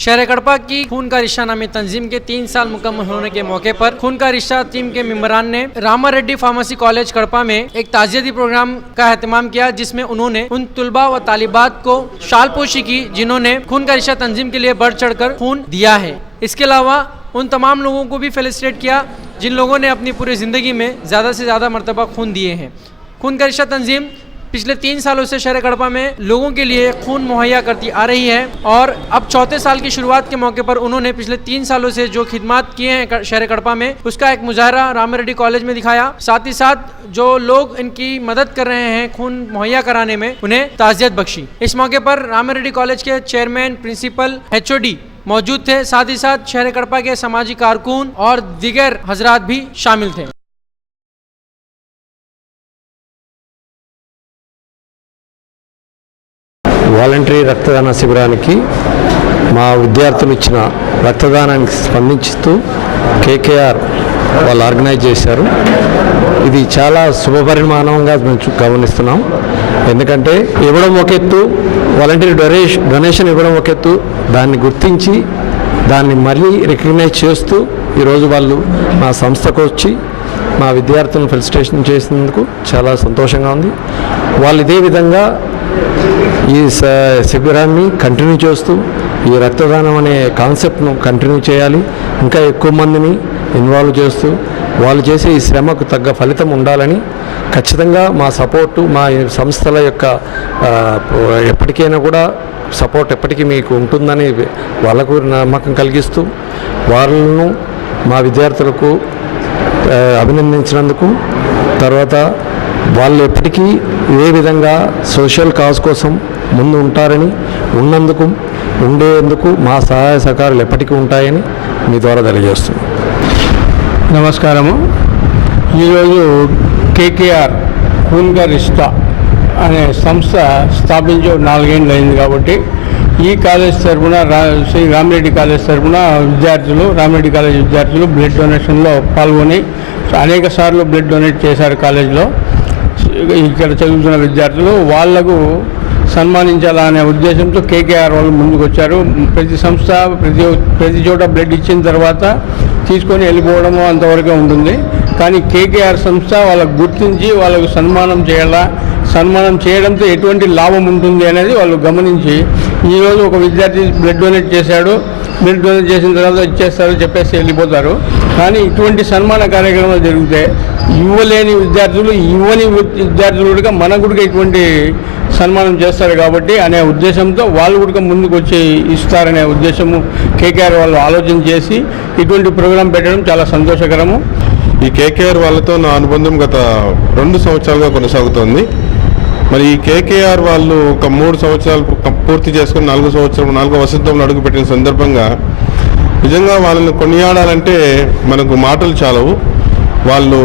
शहर कड़पा की खून का रिश्ता नामी तंजीम के 3 साल मुकम्मल होने के मौके पर खून का रिश्ता टीम के मेंबरान ने रामा रेड्डी फार्मेसी कॉलेज कड़पा में एक ताजियती प्रोग्राम का एहतमाम किया, जिसमें उन्होंने उन तुलबा व तालिबात को शालपोशी की जिन्होंने खून का रिश्ता तंजीम के लिए बढ़ चढ़कर खून दिया है। इसके अलावा उन तमाम लोगों को भी फेलिसिटेट किया जिन लोगों ने अपनी पूरी ज़िंदगी में ज़्यादा से ज़्यादा मरतबा खून दिए हैं। खून का रिश्ता तंजीम पिछले 3 सालों से शहर कड़पा में लोगों के लिए खून मुहैया करती आ रही है और अब चौथे साल की शुरुआत के मौके पर उन्होंने पिछले 3 सालों से जो खिदमत किए हैं शहर कड़पा में, उसका एक मुजाहरा रामा रेड्डी कॉलेज में दिखाया। साथ ही साथ जो लोग इनकी मदद कर रहे हैं खून मुहैया कराने में, उन्हें ताज़ियत बख्शी। इस मौके पर रामा रेड्डी कॉलेज के चेयरमैन, प्रिंसिपल, HOD मौजूद थे। साथ ही साथ शहर कड़पा के समाजी कारकुन और दीगर हजरात भी शामिल थे। వాలంటరీ రక్తదాన శిబిరానికి మా విద్యార్థులు ఇచ్చిన రక్తదానానికి స్పందించుతూ KKR వాళ్ళు ఆర్గనైజ్ చేశారు. ఇది చాలా శుభపరిమాణంగా మేము గమనిస్తున్నాం. ఎందుకంటే ఇవ్వడం ఒక ఎత్తు, వాలంటరీ డొనేషన్ ఇవ్వడం ఒక ఎత్తు, దాన్ని గుర్తించి దాన్ని మళ్ళీ రికగ్నైజ్ చేస్తూ ఈరోజు వాళ్ళు మా సంస్థకు వచ్చి మా విద్యార్థులను ఫెలిసిటేషన్ చేసినందుకు చాలా సంతోషంగా ఉంది. వాళ్ళు ఇదే విధంగా ఈ శిబిరాన్ని కంటిన్యూ చేస్తూ ఈ రక్తదానం అనే కాన్సెప్ట్ను కంటిన్యూ చేయాలి. ఇంకా ఎక్కువ మందిని ఇన్వాల్వ్ చేస్తూ వాళ్ళు చేసే ఈ శ్రమకు తగ్గ ఫలితం ఉండాలని ఖచ్చితంగా మా సపోర్టు, మా సంస్థల యొక్క ఎప్పటికైనా కూడా సపోర్ట్ ఎప్పటికీ మీకు ఉంటుందని వాళ్ళకు నమ్మకం కలిగిస్తూ వాళ్ళను మా విద్యార్థులకు అభినందించినందుకు, తర్వాత వాళ్ళు ఎప్పటికీ ఏ విధంగా సోషల్ కాజ్ కోసం ముందు ఉంటారని, ఉండేందుకు మా సహాయ సహకారాలు ఎప్పటికీ ఉంటాయని మీ ద్వారా తెలియజేస్తున్నాం. నమస్కారము. ఈరోజు KKR ఖూన్ కా రిష్తా అనే సంస్థ స్థాపించి 4 ఏళ్ళు అయింది కాబట్టి ఈ కాలేజ్ తరఫున శ్రీ రామిరెడ్డి కాలేజ్ తరఫున విద్యార్థులు, రామిరెడ్డి కాలేజ్ విద్యార్థులు బ్లడ్ డొనేషన్లో పాల్గొని అనేక సార్లు బ్లడ్ డొనేట్ చేశారు. కాలేజ్లో ఇక్కడ చదువుతున్న విద్యార్థులు వాళ్లకు సన్మానించాలనే ఉద్దేశంతో KKR వాళ్ళు ముందుకు వచ్చారు. ప్రతి సంస్థ ప్రతి చోట బ్లడ్ ఇచ్చిన తర్వాత తీసుకొని వెళ్ళిపోవడము అంతవరకే ఉంటుంది. కానీ KKR సంస్థ వాళ్ళకు గుర్తించి వాళ్ళకు సన్మానం చేయాలా, సన్మానం చేయడంతో ఎటువంటి లాభం ఉంటుంది అనేది వాళ్ళు గమనించి ఈరోజు ఒక విద్యార్థి బ్లడ్ డొనేట్ చేశాడు, బ్లడ్ డొనేట్ చేసిన తర్వాత ఇచ్చేస్తారు, చెప్పేసి వెళ్ళిపోతారు. కానీ ఇటువంటి సన్మాన కార్యక్రమాలు జరిగితే ఇవ్వలేని విద్యార్థులు, ఇవ్వని విద్యార్థులు కూడా మనకు కూడా ఇటువంటి సన్మానం చేస్తారు కాబట్టి అనే ఉద్దేశంతో వాళ్ళు కూడా ముందుకు వచ్చి ఇస్తారనే ఉద్దేశము KKR వాళ్ళు ఆలోచన చేసి ఇటువంటి ప్రోగ్రాం పెట్టడం చాలా సంతోషకరము. ఈ KKR వాళ్ళతో నా అనుబంధం గత 2 సంవత్సరాలుగా కొనసాగుతోంది. మరి ఈ KKR వాళ్ళు ఒక 3 సంవత్సరాలు పూర్తి చేసుకుని 4వ వసంతంలో అడుగుపెట్టిన సందర్భంగా నిజంగా వాళ్ళని కొనియాడాలంటే మనకు మాటలు చాలవు. వాళ్ళు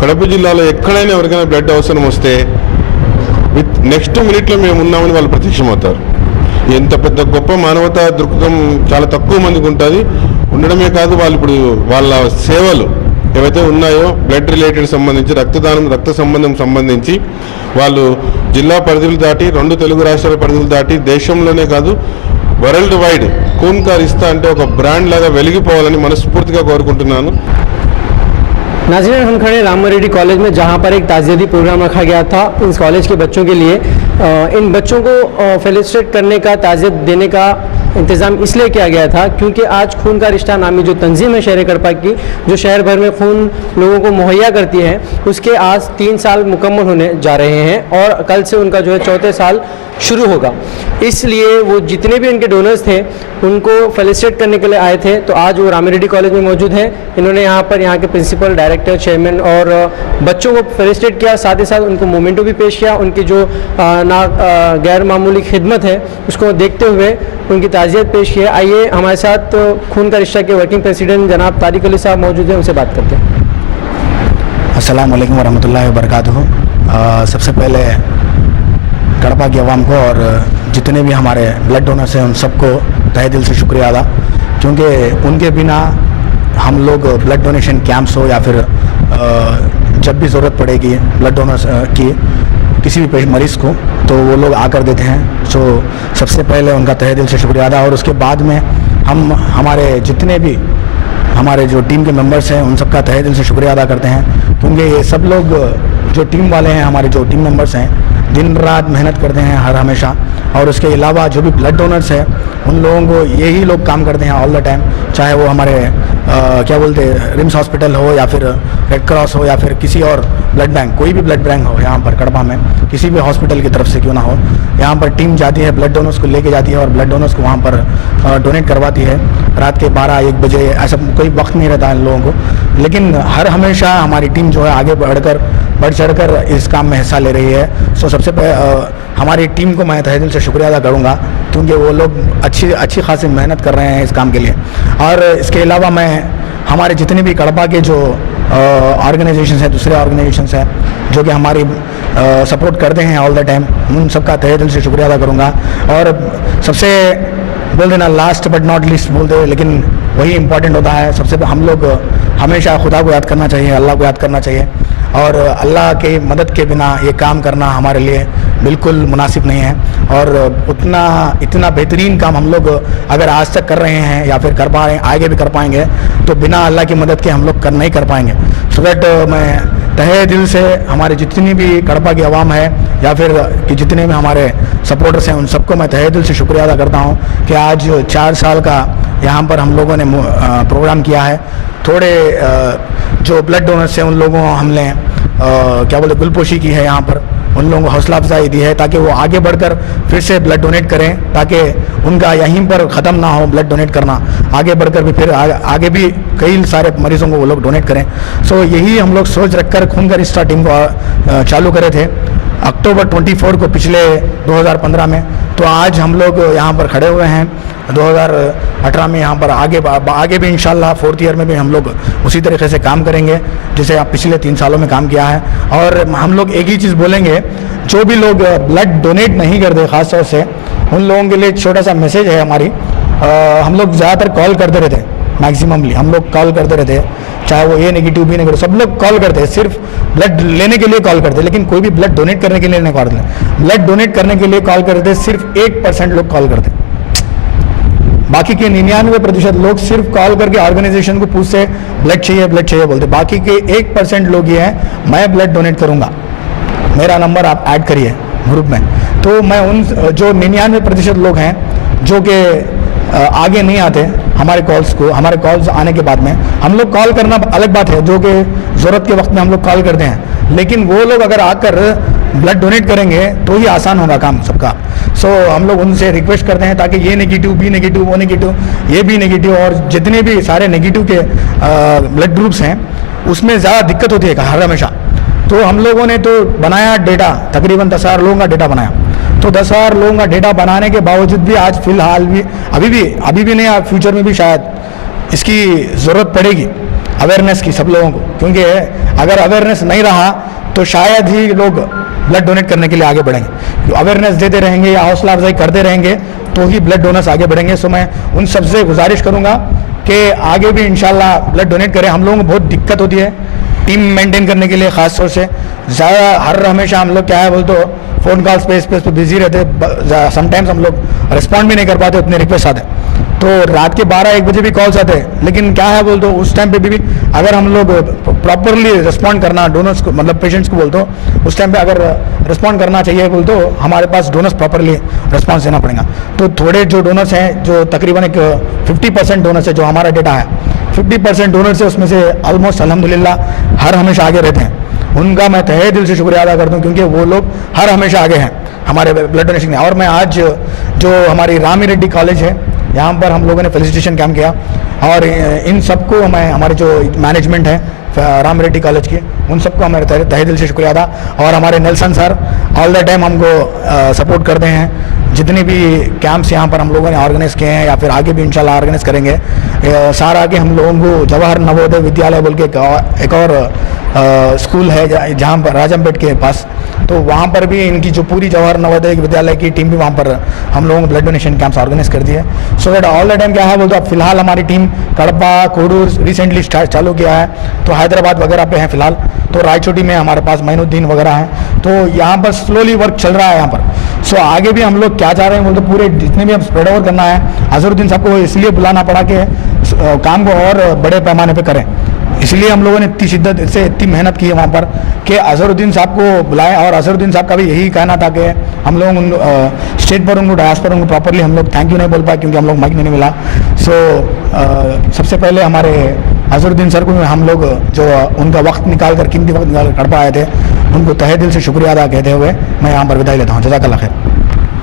కడప జిల్లాలో ఎక్కడైనా ఎవరికైనా బ్లడ్ అవసరం వస్తే నెక్స్ట్ మినిట్లో మేము ఉన్నామని వాళ్ళు ప్రత్యక్షమవుతారు. ఎంత పెద్ద గొప్ప మానవతా దృక్పథం చాలా తక్కువ మందికి ఉంటుంది. ఉండడమే కాదు, వాళ్ళు ఇప్పుడు వాళ్ళ సేవలు ఏవైతే ఉన్నాయో బ్లడ్ రిలేటెడ్ సంబంధించి, రక్త సంబంధం సంబంధించి వాళ్ళు జిల్లా పరిధులు దాటి 2 తెలుగు రాష్ట్రాల పరిధులు దాటి దేశంలోనే కాదు వరల్డ్ వైడ్ ఖూన్ కా రిష్తా అంటే ఒక బ్రాండ్ లాగా వెలిగిపోవాలని మనస్ఫూర్తిగా కోరుకుంటున్నాను. नाज़रीन, हम खड़े रामा रेड्डी कॉलेज में जहां पर एक ताज़ियती प्रोग्राम रखा गया था इस कॉलेज के बच्चों के लिए। इन बच्चों को फेलिसिटेट करने का, ताज़ियत देने का इंतज़ाम इसलिए किया गया था क्योंकि आज खून का रिश्ता नामी जो तंजीम है शहर कड़पा की, जो शहर भर में खून लोगों को मुहैया करती है, उसके आज 3 साल मुकम्मल होने जा रहे हैं और कल से उनका जो है 4थे साल शुरू होगा। इसलिए वो जितने भी इनके डोनर्स थे उनको फेलिसिटेट करने के लिए आए थे। तो आज वो रामा रेड्डी कॉलेज में मौजूद हैं। इन्होंने यहाँ के प्रिंसिपल, डायरेक्टर, चेयरमैन और बच्चों को फेलिसिटेट किया, साथ ही साथ उनको मोमेंटो भी पेश किया। उनकी जो गैर मामूली खिदमत है उसको देखते हुए उनकी ताज़ियत पेश किया। आइए हमारे साथ खून का रिश्ता के वर्किंग प्रेसिडेंट जनाब तारिक अली साहब मौजूद हैं, उनसे बात करते हैं। अस्सलाम वालेकुम वरहमतुल्लाहि वबरकातुहू। सबसे पहले कड़पा की आवाम को और जितने भी हमारे ब्लड डोनर्स हैं उन सबको तहे दिल से शुक्रिया अदा, क्योंकि उनके बिना हम लोग ब्लड डोनेशन कैंप्स हो या फिर जब भी ज़रूरत पड़ेगी ब्लड डोनर्स की किसी भी मरीज़ को, तो वो लोग आकर देते हैं। सो सबसे पहले उनका तहे दिल से शुक्रिया अदा, और उसके बाद में हम हमारे जितने भी हमारे जो टीम के मेंबर्स हैं उन सबका तहे दिल से शुक्रिया अदा करते हैं, क्योंकि ये सब लोग जो टीम वाले हैं, हमारे जो टीम मेंबर्स हैं, दिन रात मेहनत करते हैं हर हमेशा। और उसके अलावा जो भी ब्लड डोनर्स हैं उन लोगों को यही लोग काम करते हैं ऑल द टाइम, चाहे वो हमारे क्या बोलते हैं रिम्स हॉस्पिटल हो या फिर रेड क्रॉस हो या फिर किसी और ब्लड बैंक, कोई भी ब्लड बैंक हो यहाँ पर कड़पा में, किसी भी हॉस्पिटल की तरफ से क्यों ना हो, यहाँ पर टीम जाती है, ब्लड डोनर्स को लेके जाती है और ब्लड डोनर्स को वहाँ पर डोनेट करवाती है रात के 12-1 बजे। ऐसा कोई वक्त नहीं रहता है इन लोगों को, लेकिन हर हमेशा हमारी टीम जो है आगे बढ़ चढ़कर इस काम में हिस्सा ले रही है। सो सबसे हमारी टीम को मैं तहे दिल से शुक्रिया अदा करूँगा, क्योंकि वो लोग अच्छी खासी मेहनत कर रहे हैं इस काम के लिए। और इसके अलावा मैं हमारे जितने भी कड़पा के जो ऑर्गेनाइजेशंस हैं, दूसरे ऑर्गेनाइजेशंस हैं जो कि हमारी सपोर्ट करते हैं ऑल द टाइम, उन सबका तहे दिल से शुक्रिया अदा करूँगा। और सबसे बोल देना लास्ट बट नॉट लीस्ट बोल दे, लेकिन वही इम्पोर्टेंट होता है। सबसे हम लोग हमेशा खुदा को याद करना चाहिए, अल्लाह को याद करना चाहिए, और अल्लाह के मदद के बिना ये काम करना हमारे लिए बिल्कुल मुनासिब नहीं है। और इतना बेहतरीन काम हम लोग अगर आज तक कर रहे हैं या फिर कर पा रहे हैं, आगे भी कर पाएंगे, तो बिना अल्लाह की मदद के हम लोग नहीं कर पाएंगे। सो दैट मैं तहे दिल से हमारे जितनी भी कड़पा की आवाम है या फिर कि जितने भी हमारे सपोर्टर्स हैं उन सबको मैं तहे दिल से शुक्रिया अदा करता हूँ कि आज 4 साल का यहाँ पर हम लोगों ने प्रोग्राम किया है। थोड़े जो ब्लड डोनर्स हैं उन लोगों को हमने क्या बोलते गुलपोशी की है, यहाँ पर उन लोगों को हौसला अफजाई दी है ताकि वो आगे बढ़कर फिर से ब्लड डोनेट करें, ताकि उनका यहीं पर ख़त्म ना हो ब्लड डोनेट करना, आगे बढ़कर भी फिर आगे भी कई सारे मरीज़ों को वो लोग डोनेट करें। सो यही हम लोग सोच रखकर खून का रिश्ता टीम को चालू करे थे अक्टूबर 24 को पिछले 2015 में। तो आज हम लोग यहाँ पर खड़े हुए हैं 2018 में, यहाँ पर आगे भी इंशाल्लाह 4th ईयर में भी हम लोग उसी तरीके से काम करेंगे जैसे आप पिछले 3 सालों में काम किया है। और हम लोग एक ही चीज़ बोलेंगे, जो भी लोग ब्लड डोनेट नहीं करते ख़ास तौर से उन लोगों के लिए एक छोटा सा मैसेज है हमारी। हम लोग ज़्यादातर कॉल करते रहते हैं, मैक्सिममली हम लोग कॉल करते रहते हैं, चाहे वो ए नेगेटिव बी नेगेटिव सब लोग कॉल करते हैं, सिर्फ ब्लड लेने के लिए कॉल करते हैं, लेकिन कोई भी ब्लड डोनेट करने के लिए नहीं कॉल करते। ब्लड डोनेट करने के लिए कॉल करते हैं सिर्फ 1% लोग कॉल करते हैं, बाकी के 99% लोग सिर्फ कॉल करके ऑर्गेनाइजेशन को पूछते ब्लड चाहिए बोलते। बाकी के 1% लोग ये हैं मैं ब्लड डोनेट करूँगा, मेरा नंबर आप ऐड करिए ग्रुप में। तो मैं उन जो 99% लोग हैं जो कि आगे नहीं आते हमारे कॉल्स आने के बाद में, हम लोग कॉल करना अलग बात है, जो कि ज़रूरत के वक्त में हम लोग कॉल करते हैं, लेकिन वो लोग अगर आकर ब्लड डोनेट करेंगे तो ही आसान होगा काम सबका। सो हम लोग उनसे रिक्वेस्ट करते हैं ताकि ये नेगेटिव बी नेगेटिव वो नेगेटिव ये भी नेगेटिव और जितने भी सारे नेगेटिव के ब्लड ग्रुप्स हैं उसमें ज़्यादा दिक्कत होती है हर हमेशा। तो हम लोगों ने तो बनाया डेटा, तकरीबन 10,000 लोगों का डेटा बनाया। तो 10,000 लोगों का डेटा बनाने के बावजूद भी आज फिलहाल भी अभी भी नहीं, फ्यूचर में भी शायद इसकी ज़रूरत पड़ेगी अवेयरनेस की सब लोगों को, क्योंकि अगर अवेयरनेस नहीं रहा तो शायद ही लोग ब्लड डोनेट करने के लिए आगे बढ़ेंगे। अवेयरनेस देते रहेंगे या हौसला अफजाई करते रहेंगे तो ही ब्लड डोनर्स आगे बढ़ेंगे। सो मैं उन सबसे गुजारिश करूँगा कि आगे भी इंशाल्लाह ब्लड डोनेट करें। हम लोगों को बहुत दिक्कत होती है टीम मेंटेन करने के लिए, ख़ास तौर से ज़्यादा हर हमेशा हम लोग क्या है बोल तो फ़ोन कॉल स्पेस पे बिजी रहते, समटाइम्स हम लोग रिस्पॉन्ड भी नहीं कर पाते, उतने रिक्वेस्ट आते। तो रात के 12-1 बजे भी कॉल्स आते हैं, लेकिन क्या है बोल तो उस टाइम पे भी अगर हम लोग प्रॉपरली रिस्पॉन्ड करना डोनर्स को मतलब पेशेंट्स को बोल तो उस टाइम पे अगर रिस्पॉन्ड करना चाहिए बोल तो हमारे पास डोनर्स प्रॉपरली रिस्पॉन्स देना पड़ेगा। तो थोड़े जो डोनर्स हैं जो तकरीबन एक 50% डोनर्स है, जो हमारा डेटा है 50% डोनर्स है, उसमें से ऑलमोस्ट अल्हम्दुलिल्लाह हर हमेशा आगे रहते हैं। उनका मैं तहे दिल से शुक्रिया अदा करता हूँ, क्योंकि वो लोग हर हमेशा आगे हैं हमारे ब्लड डोनेशन में। और मैं आज जो हमारी रामी रेड्डी कॉलेज है यहाँ पर हम लोगों ने फेलिसिटेशन कैम्प किया, और इन सबको मैं हमारे जो मैनेजमेंट है राम रेड्डी कॉलेज की उन सबको हमारे तहे दिल से शुक्रिया अदा। और हमारे Nelson sir all the time हमको सपोर्ट करते हैं। जितने भी कैंप्स यहाँ पर हम लोगों ने ऑर्गेनाइज़ किए हैं या फिर आगे भी इंशाल्लाह ऑर्गेनाइज़ करेंगे, सारा के हम लोगों को जवाहर नवोदय विद्यालय बोल के एक और स्कूल है जहाँ पर राजमपेट के पास, तो वहाँ पर भी इनकी जो पूरी जवाहर नवोदय विद्यालय की टीम भी वहाँ पर हम लोगों ने ब्लड डोनेशन कैंप्स ऑर्गेनाइज कर दिए। So that all the time क्या है बोलते, अब फिलहाल हमारी टीम कड़पा कोडूर रिसेंटली चालू किया है, तो हैदराबाद वगैरह पे है फिलहाल, तो रायचोटी में हमारे पास मैनुद्दीन वगैरह हैं, तो यहाँ पर स्लोली वर्क चल रहा है यहाँ पर। सो आगे भी हम लोग क्या चाह रहे हैं बोलते, पूरे जितने भी हम स्प्रेड ओवर करना है, अजहरुद्दीन साहब को इसलिए बुलाना पड़ा कि काम को और बड़े पैमाने पे करें, इसलिए हम लोगों ने इतनी शिद्दत से इतनी मेहनत की है वहाँ पर कि अजहरुद्दीन साहब को बुलाएं। और अजहरुद्दीन साहब का भी यही कहना था कि हम लोग स्टेज पर उनको डायस पर उनको प्रॉपरली हम लोग थैंक यू नहीं बोल पाए क्योंकि हम लोग माइक नहीं मिला। सो सबसे पहले हमारे अजहरुद्दीन सर को हम लोग जो उनका वक्त निकाल कर कीमती वक्त निकाल कर कड़पा आए थे, उनको तहे दिल से शुक्रिया अदा कहते हुए मैं यहाँ पर विदाई लेता हूँ। जज़ाकल्लाह खैर।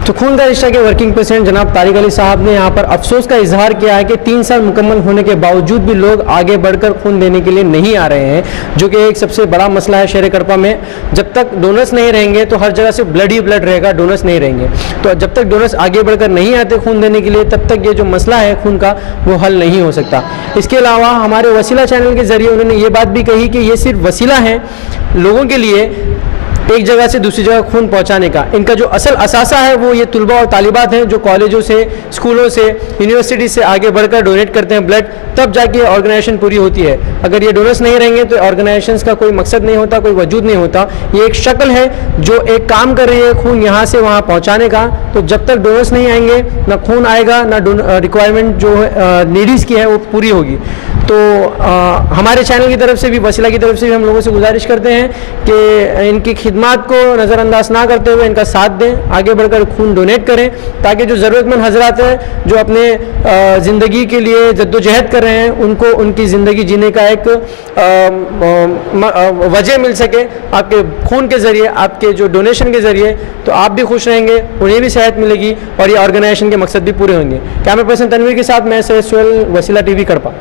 तो खून का रिश्ता के वर्किंग प्रेसिडेंट जनाब तारिक अली साहब ने यहाँ पर अफसोस का इजहार किया है कि 3 साल मुकम्मल होने के बावजूद भी लोग आगे बढ़कर खून देने के लिए नहीं आ रहे हैं, जो कि एक सबसे बड़ा मसला है शहर कड़पा में। जब तक डोनर्स नहीं रहेंगे तो हर जगह से ब्लड ही ब्लड रहेगा, डोनर्स नहीं रहेंगे। तो जब तक डोनर्स आगे बढ़कर नहीं आते खून देने के लिए, तब तक ये जो मसला है खून का वो हल नहीं हो सकता। इसके अलावा हमारे वसीला चैनल के ज़रिए उन्होंने ये बात भी कही कि ये सिर्फ वसीला है लोगों के लिए एक जगह से दूसरी जगह खून पहुंचाने का। इनका जो असल असासा है वो ये तुलबा और तालिबात हैं जो कॉलेजों से, स्कूलों से, यूनिवर्सिटी से आगे बढ़कर डोनेट करते हैं ब्लड, तब जाके ऑर्गेनाइजेशन पूरी होती है। अगर ये डोनर्स नहीं रहेंगे तो ऑर्गेनाइजेशन का कोई मकसद नहीं होता, कोई वजूद नहीं होता। ये एक शक्ल है जो एक काम कर रही है खून यहाँ से वहाँ पहुँचाने का। तो जब तक डोनर्स नहीं आएंगे ना खून आएगा, ना रिक्वायरमेंट जो नीडीज़ की है वो पूरी होगी। तो हमारे चैनल की तरफ से भी, वसीला की तरफ से भी हम लोगों से गुजारिश करते हैं कि इनकी खिदमत को नज़रअंदाज ना करते हुए इनका साथ दें, आगे बढ़कर खून डोनेट करें, ताकि जो ज़रूरतमंद हजरात हैं जो अपने ज़िंदगी के लिए जद्दोजहद कर रहे हैं, उनको उनकी ज़िंदगी जीने का एक वजह मिल सके आपके खून के ज़रिए, आपके जो डोनेशन के ज़रिए। तो आप भी खुश रहेंगे, उन्हें भी सेहत मिलेगी और ये ऑर्गेनाइजेशन के मकसद भी पूरे होंगे। कैमरा पर्सन तनवीर के साथ मैं सैयद सुहेल, वसीला TV कड़पा।